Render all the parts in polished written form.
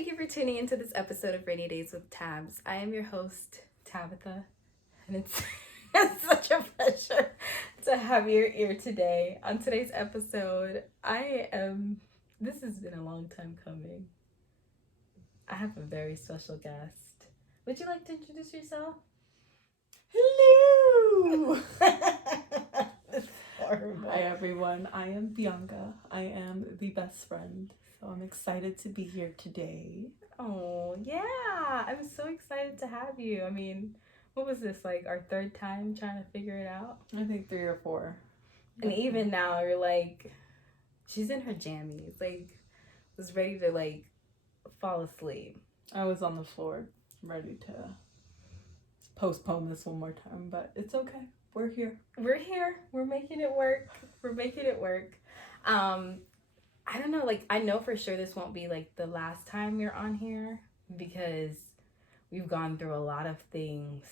thank you for tuning into this episode of Rainy Days with Tabs. I am your host, Tabitha, and it's, it's such a pleasure to have your ear today. On today's episode, this has been a long time coming. I have a very special guest. Would you like to introduce yourself? Hello! Hi everyone, I am Bianca. I am the best friend, so I'm excited to be here today. Oh, yeah. I'm so excited to have you. I mean, what was this, like our third time trying to figure it out? I think 3 or 4. And even now, you're like, she's in her jammies, like, was ready to, like, fall asleep. I was on the floor, ready to postpone this one more time, but it's okay. We're here. We're here. We're making it work. I don't know, like, I know for sure this won't be, like, the last time you're on here because we've gone through a lot of things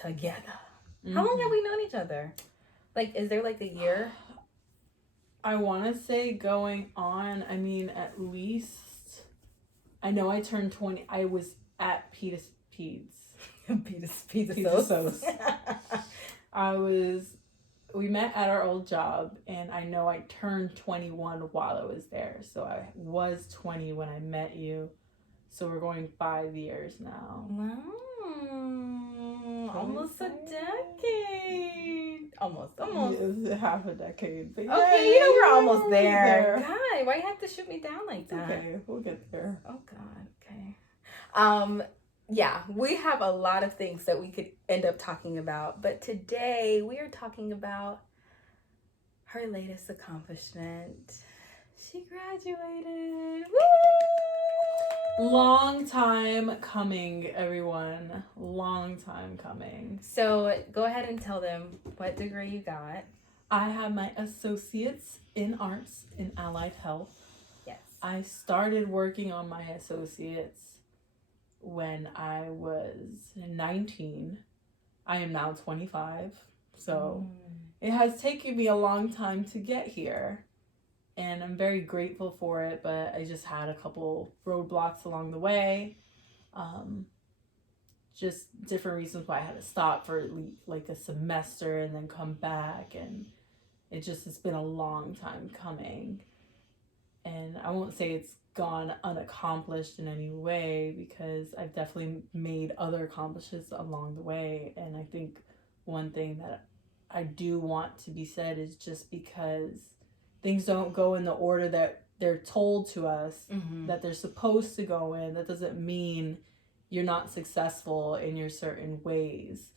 together. Mm-hmm. How long have we known each other? Like, is there, like, a year? I want to say going on, I mean, at least, I know I turned 20. I was at Peds. We met at our old job, and I know I turned 21 while I was there. So I was 20 when I met you. So we're going 5 years now. Wow. Almost a decade. Almost. Yeah, half a decade. But okay, you know we're almost there. God, why you have to shoot me down like that? Okay, we'll get there. Oh, God. Okay. Yeah, we have a lot of things that we could end up talking about, but today we are talking about her latest accomplishment. She graduated. Woo! Long time coming, everyone. Long time coming. So go ahead and tell them what degree you got. I have my associates in arts in allied health. Yes. I started working on my associates when I was 19. I am now 25. So it has taken me a long time to get here. And I'm very grateful for it, but I just had a couple roadblocks along the way. Just different reasons why I had to stop for like a semester and then come back. And it's been a long time coming. And I won't say it's gone unaccomplished in any way because I've definitely made other accomplishments along the way. And I think one thing that I do want to be said is just because things don't go in the order that they're told to us, that they're supposed to go in, that doesn't mean you're not successful in your certain ways.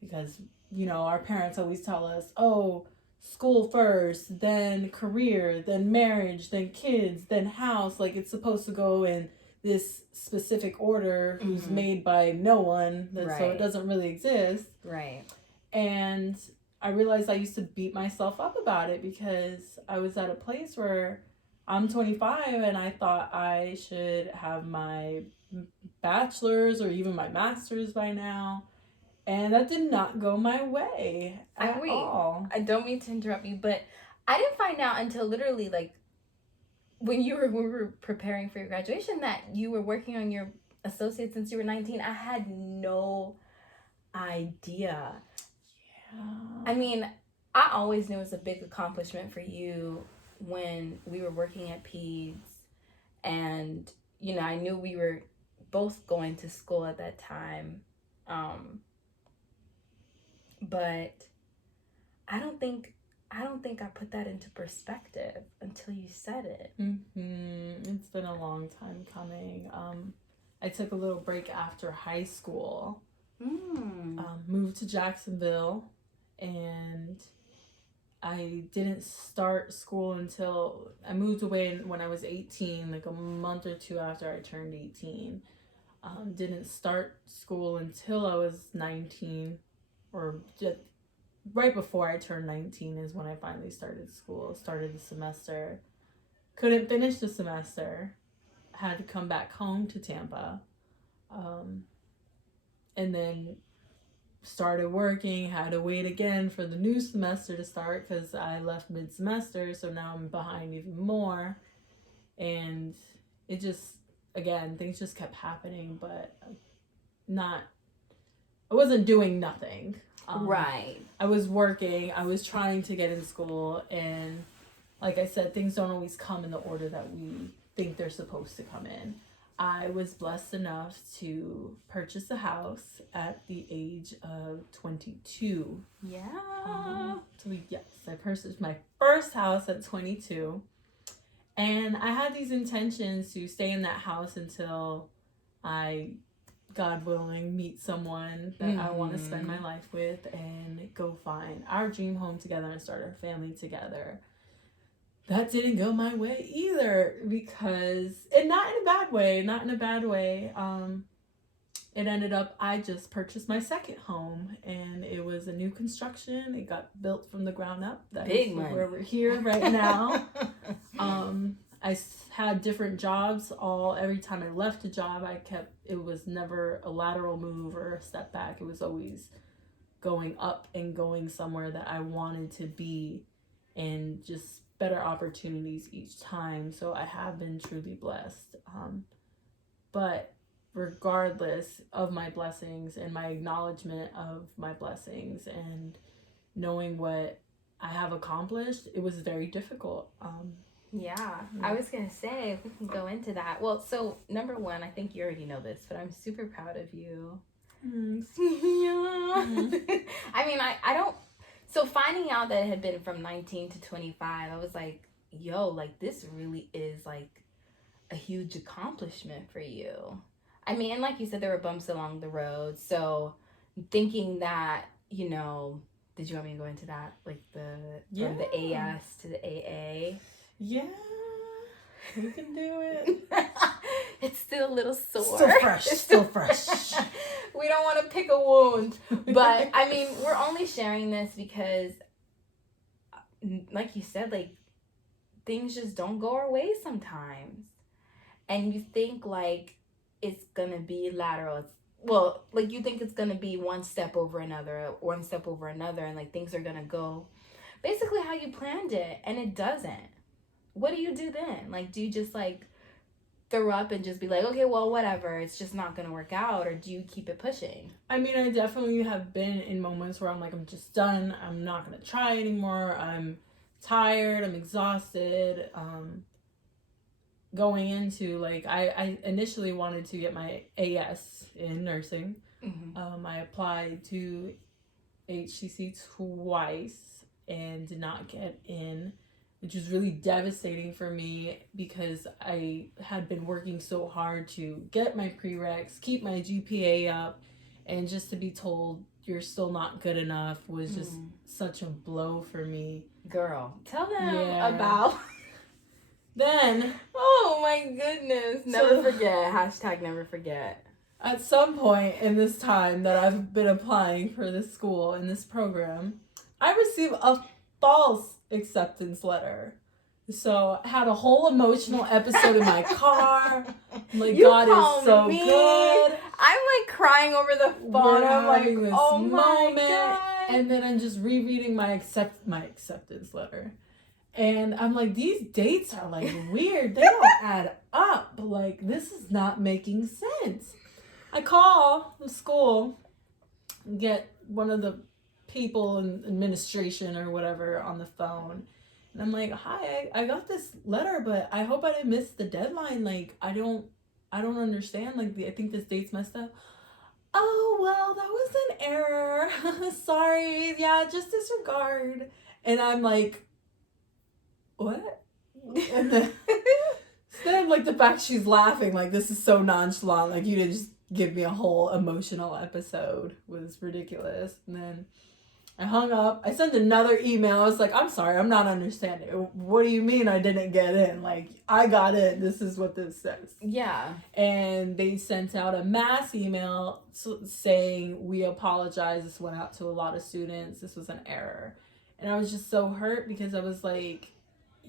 Because, you know, our parents always tell us, oh, school first, then career, then marriage, then kids, then house. Like, it's supposed to go in this specific order who's made by no one, so it doesn't really exist. Right. And I realized I used to beat myself up about it because I was at a place where I'm 25 and I thought I should have my bachelor's or even my master's by now. And that did not go my way at all. I don't mean to interrupt you, but I didn't find out until literally like when we were preparing for your graduation that you were working on your associate since you were 19. I had no idea. Yeah. I mean, I always knew it was a big accomplishment for you when we were working at Peds. And, you know, I knew we were both going to school at that time. But I don't think I put that into perspective until you said it. It's been a long time coming. I took a little break after high school. Moved to Jacksonville, and I didn't start school until I moved away when I was 18, like a month or two after I turned 18. Didn't start school until I was 19. Or just right before I turned 19 is when I finally started school, started the semester. Couldn't finish the semester. Had to come back home to Tampa. And then started working, had to wait again for the new semester to start because I left mid-semester, so now I'm behind even more. And it just again, things just kept happening, but I wasn't doing nothing. Right. I was working, I was trying to get in school, and like I said, things don't always come in the order that we think they're supposed to come in. I was blessed enough to purchase a house at the age of 22. Yeah. I purchased my first house at 22. And I had these intentions to stay in that house until I, God willing, meet someone that I want to spend my life with and go find our dream home together and start our family together. That didn't go my way either because, and not in a bad way. It ended up, I just purchased my second home, and it was a new construction. It got built from the ground up. Big money. Where we're here right now. I had different jobs. Every time I left a job, it was never a lateral move or a step back. It was always going up and going somewhere that I wanted to be, and just better opportunities each time. So I have been truly blessed. But regardless of my blessings and my acknowledgement of my blessings and knowing what I have accomplished, it was very difficult. Yeah, I was going to say, if we can go into that. Well, so number one, I think you already know this, but I'm super proud of you. Yeah. I mean, I don't, so finding out that it had been from 19 to 25, I was like, yo, like this really is like a huge accomplishment for you. I mean, and like you said, there were bumps along the road. So thinking that, you know, did you want me to go into that? Like from the AS to the AA? Yeah, we can do it. It's still a little sore. Still fresh. We don't want to pick a wound. But, I mean, we're only sharing this because, like you said, like, things just don't go our way sometimes. And you think, like, it's going to be lateral. Well, like, you think it's going to be one step over another, and, like, things are going to go basically how you planned it, and it doesn't. What do you do then? Like, do you just, like, throw up and just be like, okay, well, whatever, it's just not going to work out, or do you keep it pushing? I mean, I definitely have been in moments where I'm like, I'm just done. I'm not going to try anymore. I'm tired. I'm exhausted. Going into, like, I initially wanted to get my AS in nursing. Mm-hmm. I applied to HCC twice and did not get in, which was really devastating for me because I had been working so hard to get my prereqs, keep my GPA up, and just to be told you're still not good enough was just such a blow for me. Girl, tell them about... Then... Oh my goodness. Never forget. Hashtag never forget. At some point in this time that I've been applying for this school and this program, I received a false acceptance letter. So I had a whole emotional episode in my car. Like, God is so good. I'm like crying over the phone. I'm like, oh my God. And then I'm just rereading my acceptance letter. And I'm like, these dates are like weird. They don't add up. Like, this is not making sense. I call the school, get one of the people in administration or whatever on the phone. And I'm like, hi, I got this letter, but I hope I didn't miss the deadline. Like, I don't understand. Like, I think this date's messed up. Oh, well, that was an error. Sorry. Yeah, just disregard. And I'm like, what? And then like the fact she's laughing, like, this is so nonchalant. Like, you didn't just give me a whole emotional episode was ridiculous. And then I hung up. I sent another email. I was like, I'm sorry, I'm not understanding. What do you mean I didn't get in? Like, I got in. This is what this says. Yeah. And they sent out a mass email saying, we apologize. This went out to a lot of students. This was an error. And I was just so hurt because I was like,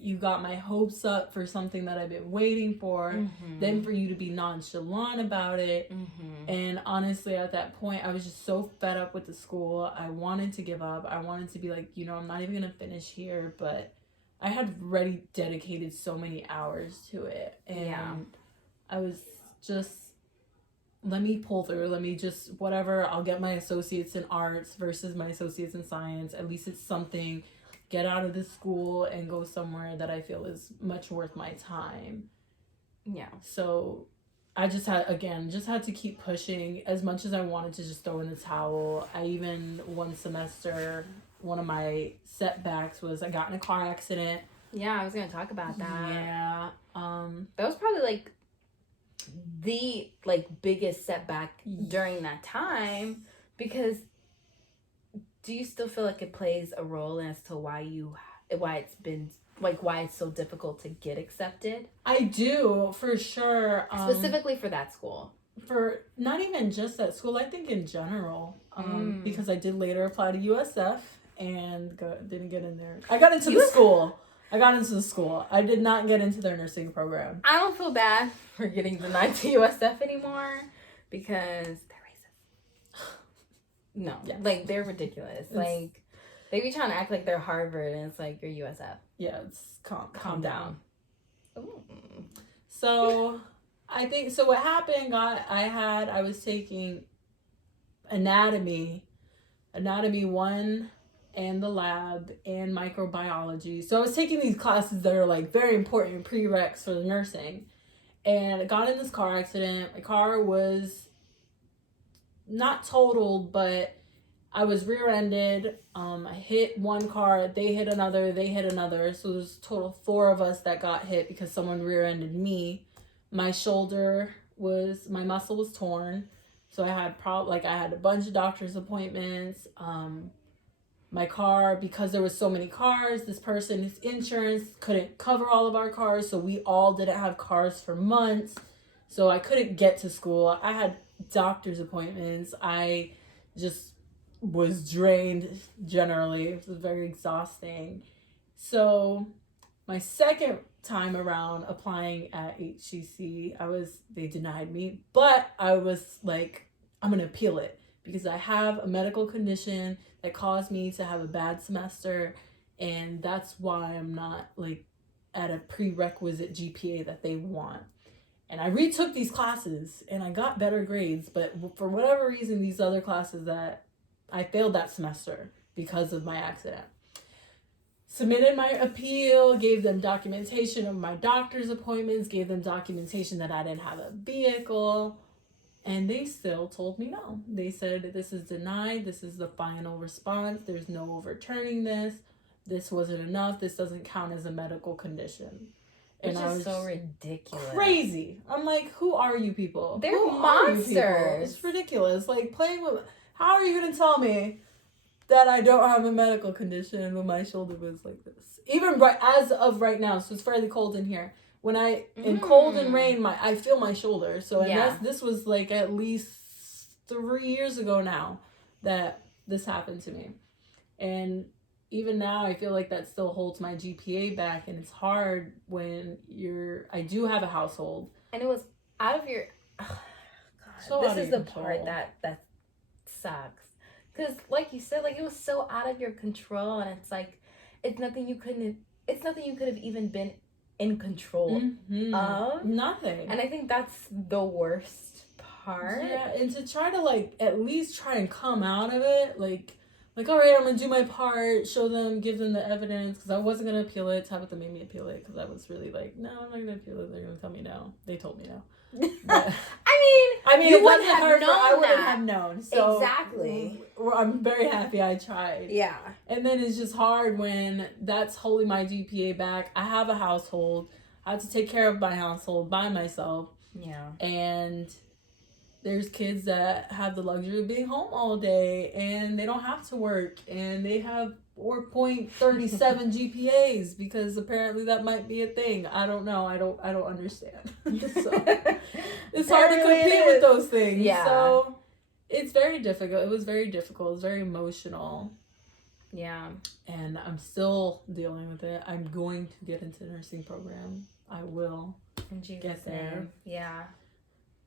you got my hopes up for something that I've been waiting for, then for you to be nonchalant about it. And honestly, at that point, I was just so fed up with the school. I wanted to give up. I wanted to be like, you know, I'm not even going to finish here, but I had already dedicated so many hours to it. And I was just, let me pull through. Let me just, whatever, I'll get my associates in arts versus my associates in science. At least it's something. Get out of this school and go somewhere that I feel is much worth my time. Yeah. So I just had to keep pushing as much as I wanted to just throw in the towel. I even, one semester, one of my setbacks was I got in a car accident. Yeah, I was going to talk about that. Yeah. That was probably like the biggest setback during that time, because do you still feel like it plays a role as to why it's been why it's so difficult to get accepted? I do, for sure. Specifically for that school. For not even just that school, I think in general. Because I did later apply to USF and didn't get in there. I got into the school. I did not get into their nursing program. I don't feel bad for getting denied to USF anymore because they're racist. No, yes. They're ridiculous. They be trying to act like they're Harvard, and it's like, you're USF. Yeah, it's calm down. Ooh. So I think, so what happened, I was taking anatomy 1 and the lab and microbiology. So I was taking these classes that are very important prereqs for the nursing. And I got in this car accident. My car was not totaled, but I was rear-ended. I hit one car, they hit another. So there's a total of 4 of us that got hit because someone rear-ended me. My my muscle was torn. So I had I had a bunch of doctor's appointments. My car, because there was so many cars, this person's insurance couldn't cover all of our cars. So we all didn't have cars for months. So I couldn't get to school. I had doctor's appointments. I just was drained generally. It was very exhausting. So my second time around applying at HCC, they denied me, but I was like, I'm going to appeal it because I have a medical condition that caused me to have a bad semester. And that's why I'm not at a prerequisite GPA that they want. And I retook these classes and I got better grades, but for whatever reason, these other classes that I failed that semester because of my accident. Submitted my appeal, gave them documentation of my doctor's appointments, gave them documentation that I didn't have a vehicle, and they still told me no. They said, this is denied, this is the final response, there's no overturning this, this wasn't enough, this doesn't count as a medical condition. Which is so ridiculous. Crazy. I'm like, who are you people? They're monsters. It's ridiculous. Playing with... How are you going to tell me that I don't have a medical condition when my shoulder was like this? Even as of right now, so it's fairly cold in here. When in cold and rain, I feel my shoulder. So this was at least 3 years ago now that this happened to me. And even now, I feel like that still holds my GPA back. And it's hard when I do have a household. And it was out of your... Oh, God. So this is the part that sucks, because like you said, it was so out of your control, and it's nothing you could have even been in control of. Nothing. And I think that's the worst part. Yeah, and to try to at least try and come out of it, all right, I'm gonna do my part, show them, give them the evidence, because I wasn't gonna appeal it. Tabitha made me appeal it because I was really no, I'm not gonna appeal it. They're gonna tell me no. They told me no. But, I mean, you wouldn't have known. I wouldn't have known. So exactly. I'm very happy I tried. Yeah. And then it's just hard when that's holding my GPA back. I have a household. I have to take care of my household by myself. Yeah. And there's kids that have the luxury of being home all day and they don't have to work, and they have 4.37 GPAs because apparently that might be a thing. I don't know. I don't understand. So it's hard to compete with those things. Yeah. So it's very difficult. It was very difficult. It was very emotional. Yeah. And I'm still dealing with it. I'm going to get into the nursing program. I will get there. Yeah.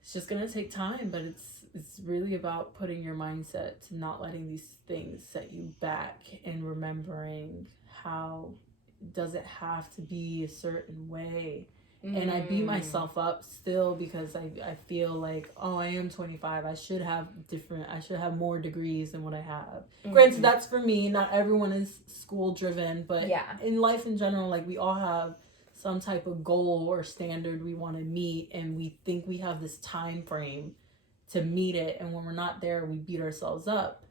It's just going to take time, but it's really about putting your mindset to not letting these things set you back and remembering how it doesn't have to be a certain way. And I beat myself up still because I feel like, oh, I am 25. I should have more degrees than what I have. Granted, that's for me. Not everyone is school driven, but in life in general, like, we all have some type of goal or standard we want to meet, and we think we have this time frame to meet it, and when we're not there, we beat ourselves up.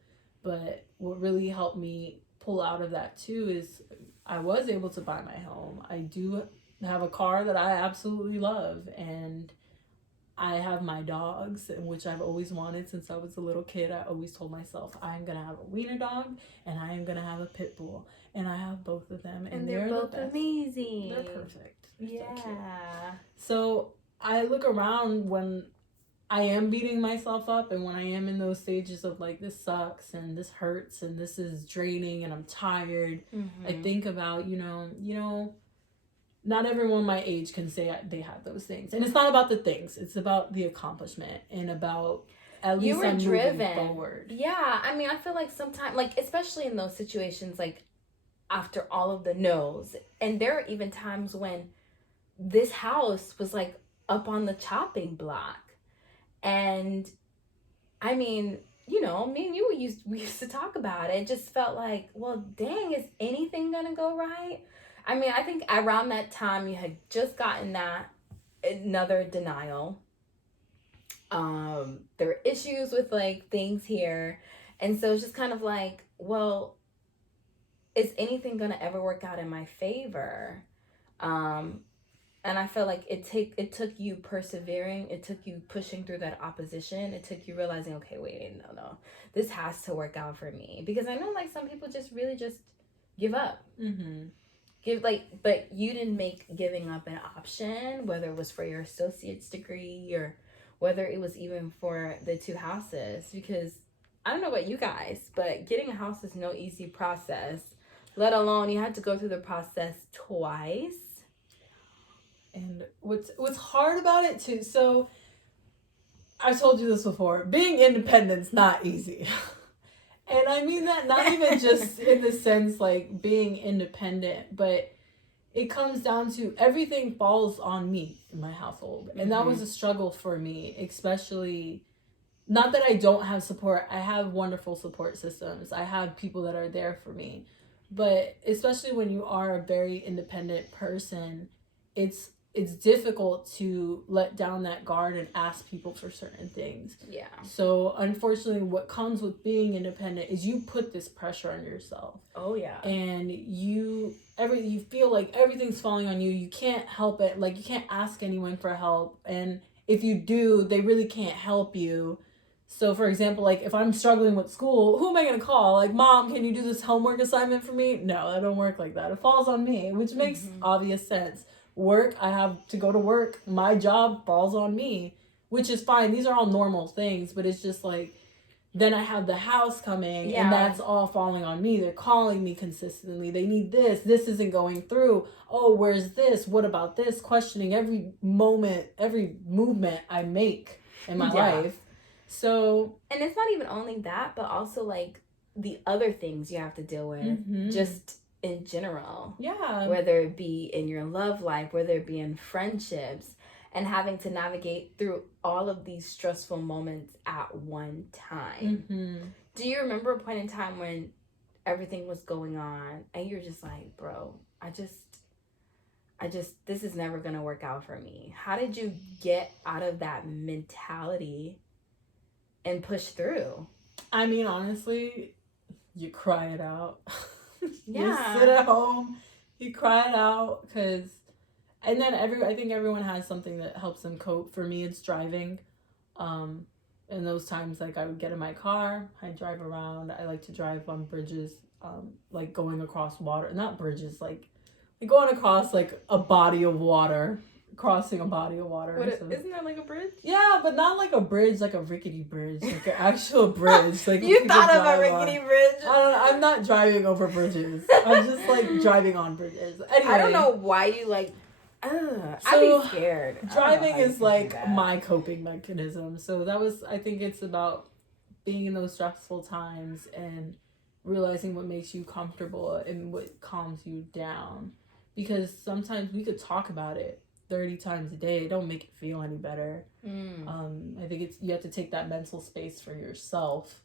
But what really helped me pull out of that too is I was able to buy my home. I do have a car that I absolutely love, and I have my dogs, which I've always wanted since I was a little kid. I always told myself I'm gonna have a wiener dog and I am gonna have a pit bull, and I have both of them, and they're both amazing. They're perfect. Yeah. So I look around when I am beating myself up, and when I am in those stages of like, this sucks and this hurts and this is draining and I'm tired, I think about, you know, not everyone my age can say they have those things. And it's not about the things. It's about the accomplishment and about at least I'm moving forward. Yeah. I mean, I feel like sometimes, like, especially in those situations, like, after all of the no's, and there are even times when this house was, like, up on the chopping block. And, I mean, you know, me and you, we used to talk about it. It just felt like, well, dang, is anything gonna go right? I mean, I think around that time you had just gotten that another denial. There were issues with like things here. And so it's just kind of like, well, is anything going to ever work out in my favor? And I feel like it took you persevering. It took you pushing through that opposition. It took you realizing, okay, wait, no, this has to work out for me. Because I know like some people just really just give up. But you didn't make giving up an option, whether it was for your associate's degree or whether it was even for the 2 houses. Because I don't know about you guys, but getting a house is no easy process, let alone you had to go through the process twice. And what's hard about it too, so I told you this before, being independent's not easy. And I mean that not even just in the sense like being independent, but it comes down to everything falls on me in my household. And that was a struggle for me, especially, not that I don't have support. I have wonderful support systems. I have people that are there for me. But especially when you are a very independent person, it's difficult to let down that guard and ask people for certain things. Yeah. So unfortunately, what comes with being independent is you put this pressure on yourself. Oh yeah. And you feel like everything's falling on you. You can't help it. Like, you can't ask anyone for help. And if you do, they really can't help you. So for example, like if I'm struggling with school, who am I going to call? Like, Mom, can you do this homework assignment for me? No, that don't work like that. It falls on me, which makes obvious sense. Work, I have to go to work. My job falls on me, which is fine. These are all normal things, but it's just like, then I have the house coming and that's all falling on me. They're calling me consistently. They need this. This isn't going through. Oh, where's this? What about this? Questioning every moment, every movement I make in my life. So, and it's not even only that, but also like the other things you have to deal with. Just in general. Yeah. Whether it be in your love life, whether it be in friendships, and having to navigate through all of these stressful moments at one time. Do you remember a point in time when everything was going on and you're just like, bro, I just, this is never going to work out for me? How did you get out of that mentality and push through? I mean, honestly, you cry it out. Yeah. You sit at home, you cry it out, and then I think everyone has something that helps them cope. For me, it's driving. In those times, like, I would get in my car, I drive around. I like to drive on bridges, like going across water, not bridges, like going across like a body of water. Crossing a body of water. Isn't that like a bridge? Yeah, but not like a bridge, like a rickety bridge, like an actual bridge. Like you thought of a rickety bridge? I don't know. I'm not driving over bridges. I'm just like driving on bridges. Anyway, I don't know why you like. I'd be scared. Driving is like my coping mechanism. So I think it's about being in those stressful times and realizing what makes you comfortable and what calms you down. Because sometimes we could talk about it 30 times a day, it don't make it feel any better. I think you have to take that mental space for yourself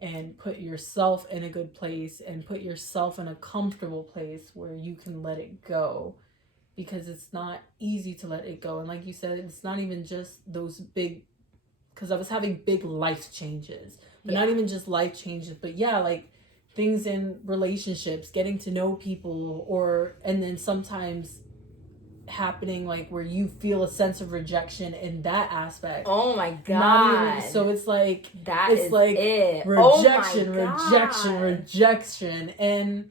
and put yourself in a good place and put yourself in a comfortable place where you can let it go, because it's not easy to let it go. And like you said, it's not even just those big, because I was having big life changes, but not even just life changes, but like things in relationships, getting to know people, and then sometimes happening like where you feel a sense of rejection in that aspect. Oh my God. So it's like it. Rejection, and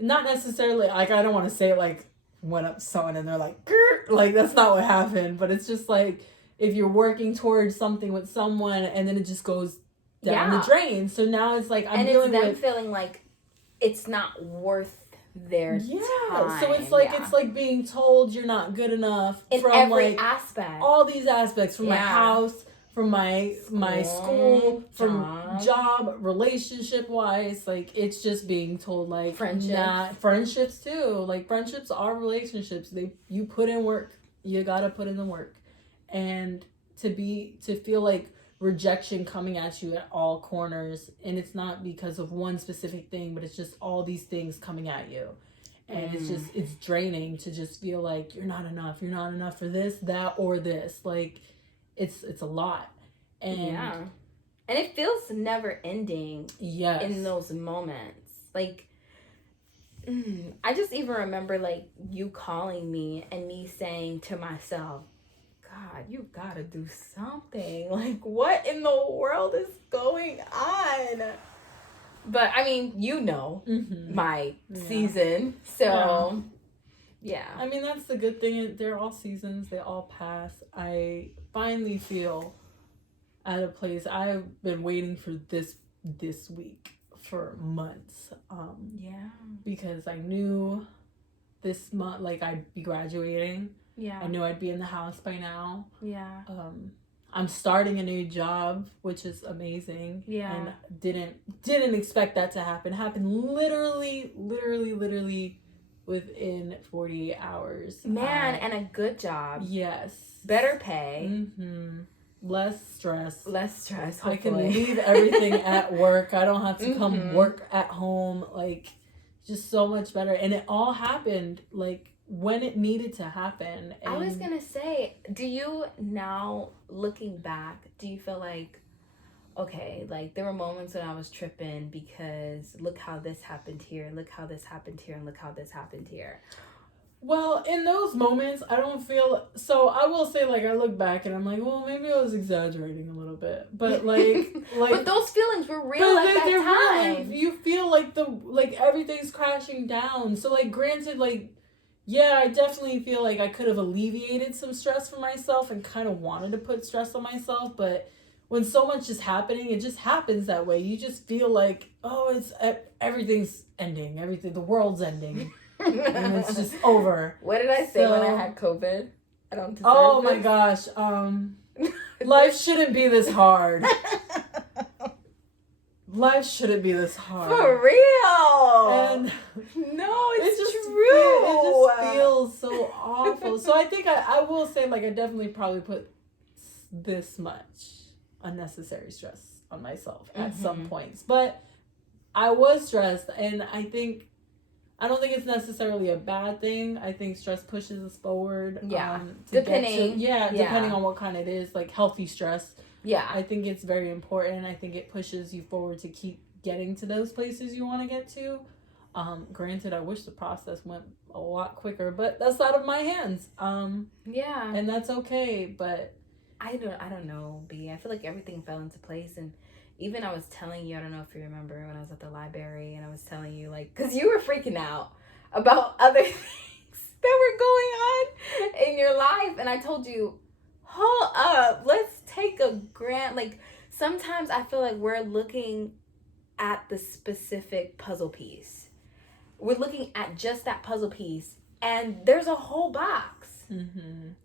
not necessarily like, I don't want to say it like went up someone and they're like, Grr! Like that's not what happened, but it's just like if you're working towards something with someone and then it just goes down the drain. So now it's like feeling like it's not worth their time. So it's like it's like being told you're not good enough in from every aspect. All these aspects, from my house, from my school, from job, relationship wise. Like it's just being told like friendships too. Like friendships are relationships. You put in work. You gotta put in the work, and to feel like rejection coming at you at all corners, and it's not because of one specific thing, but it's just all these things coming at you, and it's draining to just feel like you're not enough for this, that, or this. Like it's a lot, and it feels never ending. In those moments, like I just even remember like you calling me and me saying to myself, God, you gotta do something. Like, what in the world is going on? But I mean, my season. So, I mean, that's the good thing. They're all seasons. They all pass. I finally feel at a place. I've been waiting for this week for months. Because I knew this month, like, I'd be graduating. I knew I'd be in the house by now. I'm starting a new job, which is amazing. And didn't expect that to happen. Happened literally within 48 hours. Man, and a good job. Yes. Better pay. Less stress. Hopefully. I can leave everything at work. I don't have to come work at home. Like, just so much better. And it all happened, like, when it needed to happen. And I was gonna say, do you now, looking back, do you feel like, okay, like there were moments when I was tripping because look how this happened here, look how this happened here, and look how this happened here? Well, in those moments, I don't feel, so I will say, like, I look back and I'm like, well, maybe I was exaggerating a little bit, but like but those feelings were real at that time. Real. You feel like everything's crashing down. So like, granted, like, yeah, I definitely feel like I could have alleviated some stress for myself and kind of wanted to put stress on myself. But when so much is happening, it just happens that way. You just feel like, oh, everything's ending. The world's ending. And it's just over. What did I say when I had COVID? I don't deserve Oh this. my gosh. Life shouldn't be this hard. Life shouldn't be this hard. For real. And no, it's just true. It just feels so awful. So I think I will say, like, I definitely probably put this much unnecessary stress on myself at some points. But I was stressed, and I don't think it's necessarily a bad thing. I think stress pushes us forward. Depending on what kind it is, like healthy stress. I think it's very important. I think it pushes you forward to keep getting to those places you want to get to. Granted, I wish the process went a lot quicker, but that's out of my hands. And that's okay. But I don't know, B. I feel like everything fell into place, and even I was telling you, I don't know if you remember when I was at the library, and I was telling you, like, because you were freaking out about other things that were going on in your life, and I told you, hold up, let's take a like, sometimes I feel like we're looking at the specific puzzle piece. We're looking at just that puzzle piece, and there's a whole box.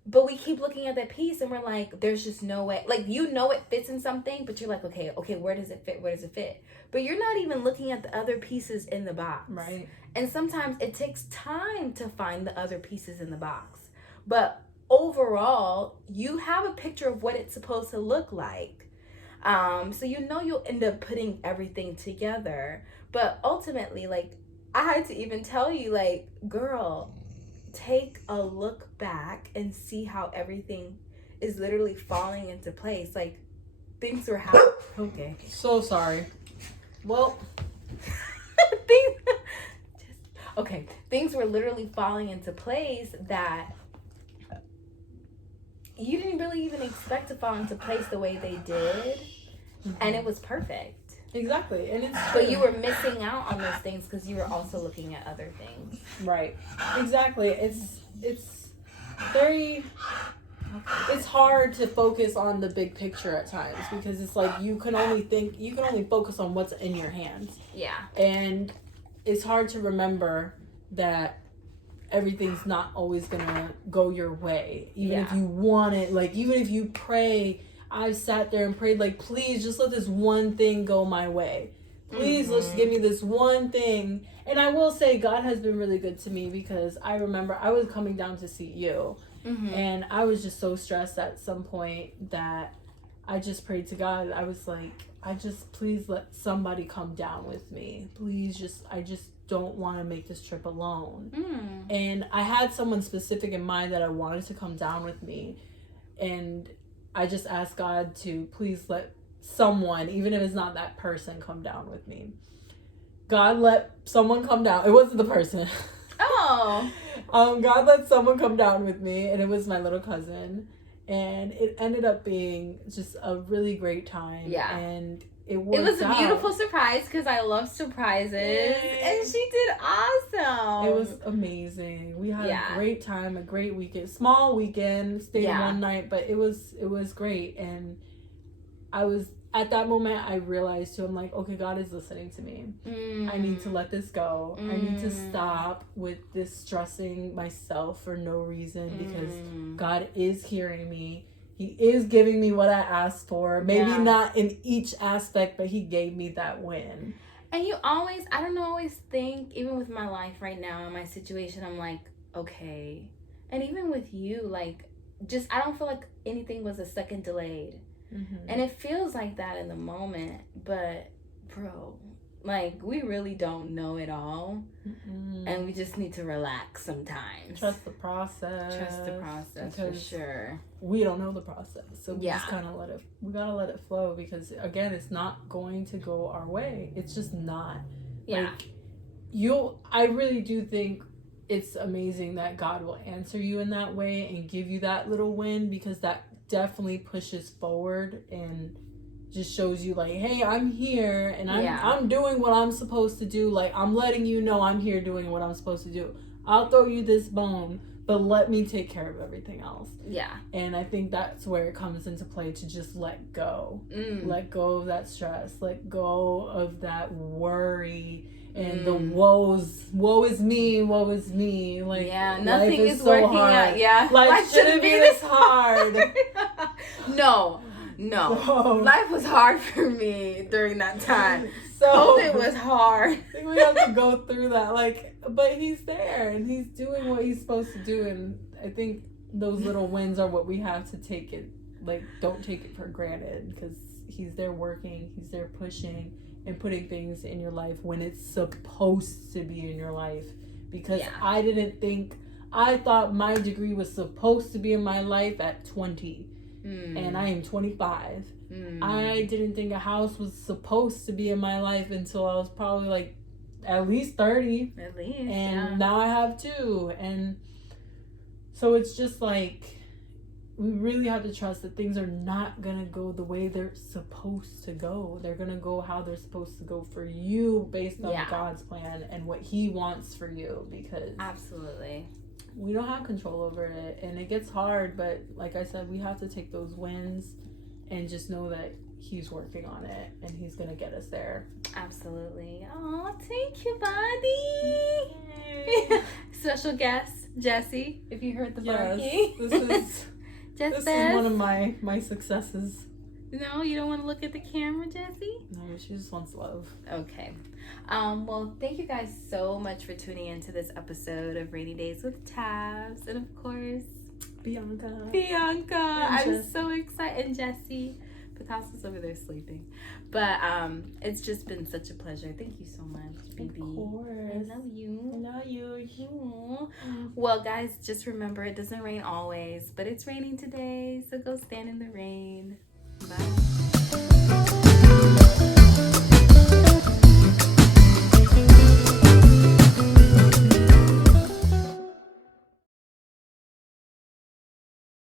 But we keep looking at that piece, and we're like, there's just no way. Like, it fits in something, but you're like, okay, where does it fit? But you're not even looking at the other pieces in the box. Right. And sometimes it takes time to find the other pieces in the box. But overall, you have a picture of what it's supposed to look like. So you'll end up putting everything together. But ultimately, like, I had to even tell you, like, girl, take a look back and see how everything is literally falling into place. Like, things were happening. Okay. So sorry. Well, things were literally falling into place that you didn't really even expect to fall into place the way they did. Mm-hmm. And it was perfect. Exactly. And it's true. But you were missing out on those things because you were also looking at other things. Right. Exactly. It's very... It's hard to focus on the big picture at times because it's like you can only focus on what's in your hands. Yeah. And it's hard to remember that everything's not always gonna go your way. Even if you want it, like, even if you pray, I've sat there and prayed, like, please just let this one thing go my way. Please, let's give me this one thing. And I will say God has been really good to me because I remember I was coming down to see you. Mm-hmm. And I was just so stressed at some point that I just prayed to God. I was like, please let somebody come down with me. Please, I just don't want to make this trip alone. And I had someone specific in mind that I wanted to come down with me. And I just asked God to please let someone, even if it's not that person, come down with me. God let someone come down. It wasn't the person. Oh. God let someone come down with me, and it was my little cousin, and it ended up being just a really great time. Yeah, and it was a beautiful surprise because I love surprises. Yay. And she did awesome. It was amazing. We had a great time, a great weekend, small weekend, stayed one night, but it was great. And at that moment, I realized too, I'm like, okay, God is listening to me. I need to let this go. I need to stop with this stressing myself for no reason because God is hearing me. He is giving me what I asked for. Maybe not in each aspect, but he gave me that win. And you always, I don't always think, even with my life right now, in my situation, I'm like, okay. And even with you, like, just, I don't feel like anything was a second delayed. Mm-hmm. And it feels like that in the moment, but bro, like, we really don't know it all. Mm-hmm. And we just need to relax sometimes. Trust the process for sure. We don't know the process, so we just kind of we gotta let it flow because again, it's not going to go our way. It's just not. Like, I really do think it's amazing that God will answer you in that way and give you that little win because that definitely pushes forward and just shows you like, hey, I'm here and I'm doing what I'm supposed to do. Like, I'm letting you know I'm here doing what I'm supposed to do. I'll throw you this bone, but let me take care of everything else. Yeah. And I think that's where it comes into play to just let go. Let go of that stress. Let go of that worry and the woe is me. Like, nothing is so working hard. Out. Yeah. Life shouldn't be this hard. No. Life was hard for me during that time. So COVID was hard. I think we have to go through that. Like, but he's there and he's doing what he's supposed to do. And I think those little wins are what we have to take it. Like, don't take it for granted because he's there working. He's there pushing and putting things in your life when it's supposed to be in your life. Because I thought my degree was supposed to be in my life at 20. And I am 25. I didn't think a house was supposed to be in my life until I was probably like at least 30. At least, and now I have 2. And so it's just like we really have to trust that things are not gonna go the way they're supposed to go. They're gonna go how they're supposed to go for you based on God's plan and what he wants for you, because absolutely we don't have control over it, and it gets hard, but like I said, we have to take those wins and just know that he's working on it and he's gonna get us there. Absolutely. Oh, thank you, buddy. Special guest Jessie, if you heard the barking. This is one of my successes. No, you don't want to look at the camera, Jessie? No, she just wants love. Okay. Well, thank you guys so much for tuning into this episode of Rainy Days with Tabs. And of course, Bianca. I'm so excited. And Jessie. Picasso's over there sleeping. But it's just been such a pleasure. Thank you so much, BB. Of course. I love you. I love you. Well, guys, just remember, it doesn't rain always, but it's raining today, so go stand in the rain. Bye.